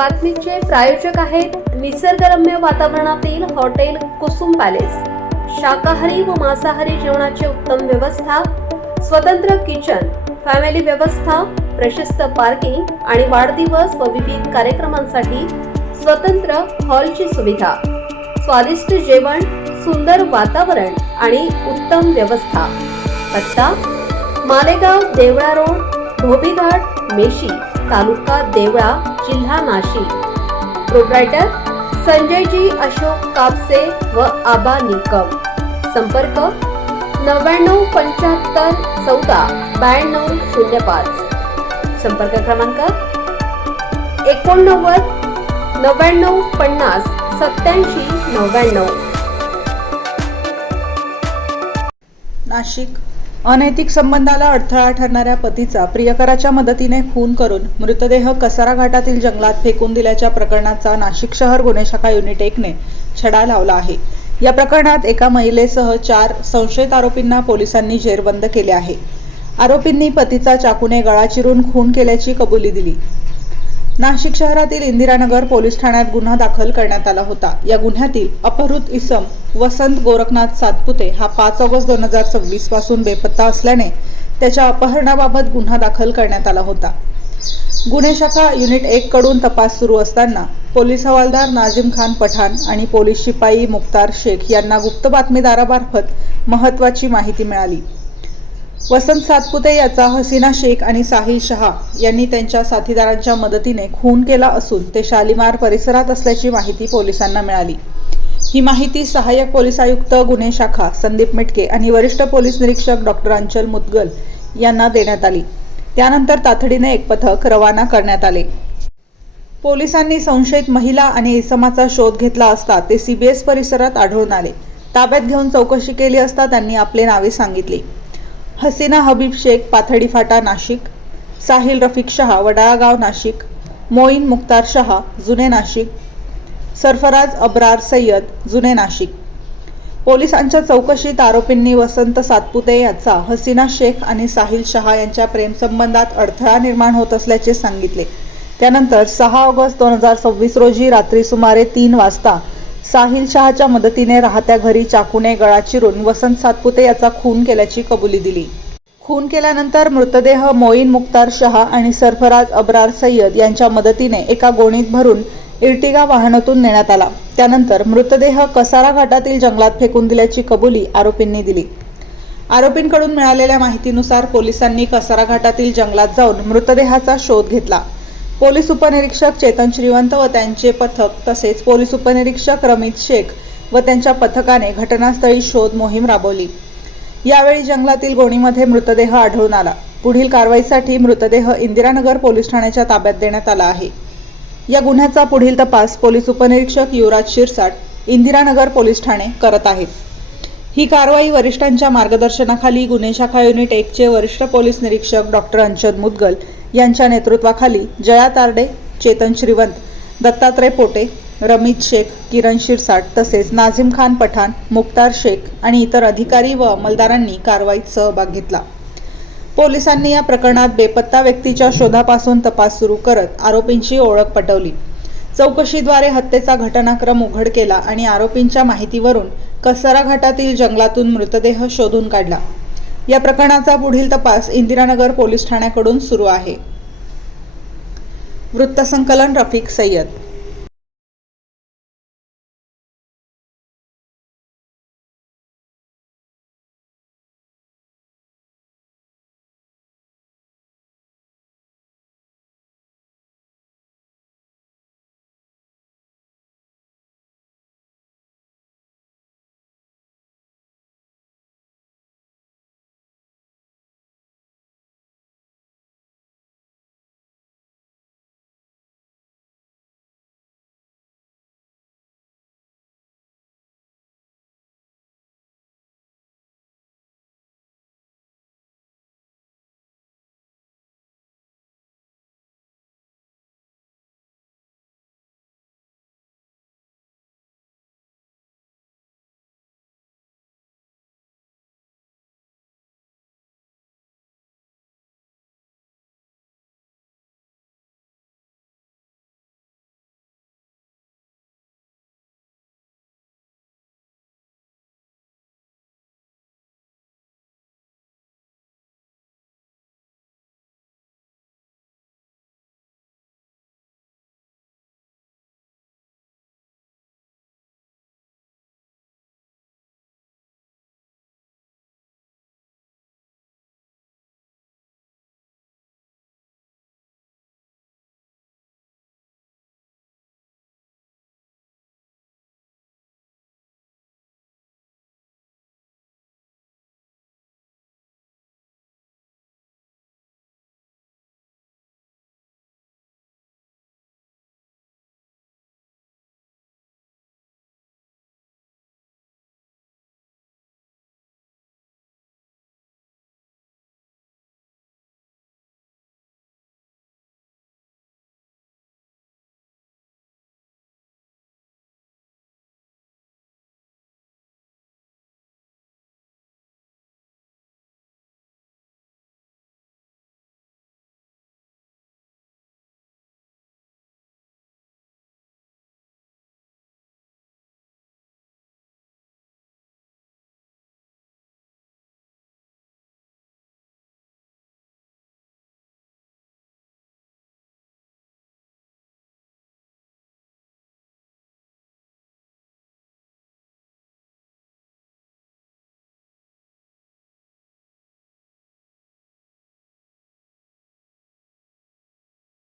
बातमीचे प्रायोजक आहेत निसर्गरम्य वातावरणातील हॉटेल कुसुम पॅलेस। शाकाहारी व मांसाहारी जेवणाची उत्तम व्यवस्था, स्वतंत्र किचन, फॅमिली व्यवस्था, प्रशस्त पार्किंग आणि वाढदिवस व विविध कार्यक्रमांसाठी स्वतंत्र हॉलची सुविधा, स्वादिष्ट जेवण, सुंदर वातावरण आणि उत्तम व्यवस्था। पत्ता मालेगाव देवळा रोड, धोबीघाट, मेशी, तालुका देवळा, जिल्हा नाशिक। प्रोप्रायटर संजयजी अशोक कापसे व आबा निकम। संपर्क 9975 14 9205। संपर्क क्रमांक 89 99 50 87 99। नाशिक। अनैतिक संबंधाला अडथळा ठरणाऱ्या पतीचा प्रियकराच्या मदतीने खून करून मृतदेह कसारा घाटातील जंगलात फेकून दिल्याच्या प्रकरणाचा नाशिक शहर गुन्हे शाखा युनिट 1 ने छडा लावला आहे। या प्रकरणात एका महिलेसह 4 संशयित आरोपींना पोलिसांनी जेरबंद केले आहे। आरोपींनी पतीचा चाकूने गळा चिरून खून केल्याची कबुली दिली। नाशिक शहरातील इंदिरानगर पोलीस ठाण्यात गुन्हा दाखल करण्यात आला होता। या गुन्ह्यातील अपहृत इसम वसंत गोरखनाथ सातपुते हा 5 ऑगस्ट 2026 पासून बेपत्ता असल्याने त्याच्या अपहरणाबाबत गुन्हा दाखल करण्यात आला होता। गुन्हे शाखा युनिट 1 कडून तपास सुरू असताना पोलीस हवालदार नाझिम खान पठाण आणि पोलीस शिपाई मुक्तार शेख यांना गुप्त बातमीदारामार्फत महत्त्वाची माहिती मिळाली। वसंत सातपुते याचा हसीना शेख आणि साहिल शहा यांनी त्यांच्या साथीदारांच्या मदतीने खून केला असून ते शालीमार परिसरात असल्याची माहिती पोलिसांना मिळाली। ही माहिती सहाय्यक पोलीस आयुक्त गुन्हे शाखा संदीप मिटके आणि वरिष्ठ पोलीस निरीक्षक डॉक्टर अंचल मुदगल यांना देण्यात आली। त्यानंतर तातडीने एक पथक रवाना करण्यात आले। पोलिसांनी संशयित महिला आणि इसमाचा शोध घेतला असता ते CBS परिसरात आढळून आले। ताब्यात घेऊन चौकशी केली असता त्यांनी आपले नावे सांगितली। हसीना हबीब शेख पाथडी फाटा नाशिक, साहिल रफिक शहा वडाळा गाव नाशिक, मोईन मुक्तार शहा जुने नाशिक, सरफराज अब्रार सय्यद जुने नाशिक। पोलिसांच्या चौकशीत आरोपींनी वसंत सातपुते याचा हसीना शेख आणि साहिल शहा यांच्या प्रेमसंबंधात अडथळा निर्माण होत असल्याचे सांगितले। त्यानंतर 6 ऑगस्ट 2026 रोजी रात्री सुमारे 3 वाजता साहिल शहाच्या मदतीने राहत्या घरी चाकूने गळा चिरून वसंत सातपुते याचा खून केल्याची कबुली दिली। खून केल्यानंतर मृतदेह मोईन मुक्तार शहा आणि सरफराज अब्रार सय्यद यांच्या मदतीने एका गोणीत भरून इर्टिगा वाहनातून नेण्यात आला। त्यानंतर मृतदेह कसारा घाटातील जंगलात फेकून दिल्याची कबुली आरोपींनी दिली। आरोपींकडून मिळालेल्या माहितीनुसार पोलिसांनी कसारा घाटातील जंगलात जाऊन मृतदेहाचा शोध घेतला। पोलीस उपनिरीक्षक चेतन श्रीवंत व त्यांचे पथक तसेच पोलीस उपनिरीक्षक रमीत शेख व त्यांच्या पथकाने घटनास्थळी शोध मोहीम राबवली। यावेळी जंगलातील गोणीमध्ये मृतदेह आढळून आला। पुढील कारवाईसाठी मृतदेह इंदिरानगर पोलीस ठाण्याच्या ताब्यात देण्यात आला आहे। या गुन्ह्याचा पुढील तपास पोलीस उपनिरीक्षक युवराज शिरसाट, इंदिरानगर पोलीस ठाणे करत आहेत। ही कारवाई वरिष्ठांच्या मार्गदर्शनाखाली गुन्हे शाखा युनिट 1 चे वरिष्ठ पोलीस निरीक्षक डॉक्टर अंचल मुदगल यांच्या नेतृत्वाखाली जया तारडे, चेतन श्रीवंत, दत्तात्रय पोटे, रमीत शेख, किरण शिरसाट तसेच नाझिम खान पठाण, मुक्तार शेख आणि इतर अधिकारी व अंमलदारांनी कारवाईत सहभाग घेतला। पोलिसांनी या प्रकरणात बेपत्ता व्यक्तीच्या शोधापासून तपास सुरू करत आरोपींची ओळख पटवली। चौकशीद्वारे हत्येचा घटनाक्रम उघड केला आणि आरोपींच्या माहितीवरून कसारा घाटातील जंगलातून मृतदेह शोधून काढला। या प्रकरणाचा पुढील तपास इंदिरानगर पोलीस ठाण्याकडून सुरू आहे। वृत्तसंकलन रफिक सय्यद।